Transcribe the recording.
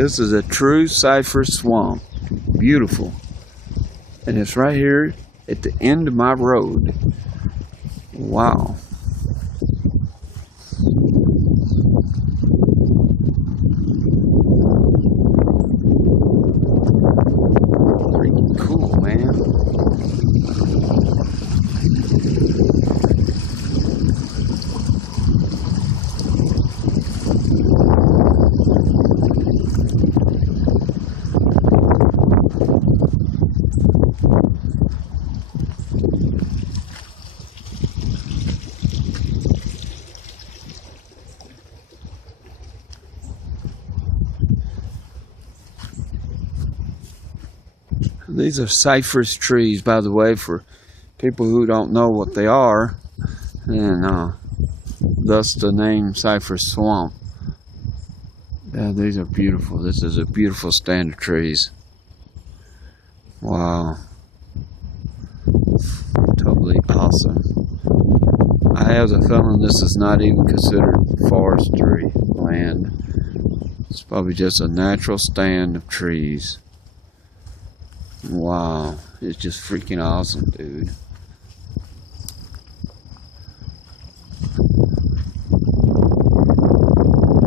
This is a true cypress swamp. Beautiful. And it's right here at the end of my road. Wow. Freaking cool, man. These are cypress trees, by the way, for people who don't know what they are, and thus the name Cypress Swamp. Yeah, these are beautiful. This is a beautiful stand of trees. Wow. Totally awesome. I have a feeling this is not even considered forestry land. It's probably just a natural stand of trees. Wow, it's just freaking awesome, dude.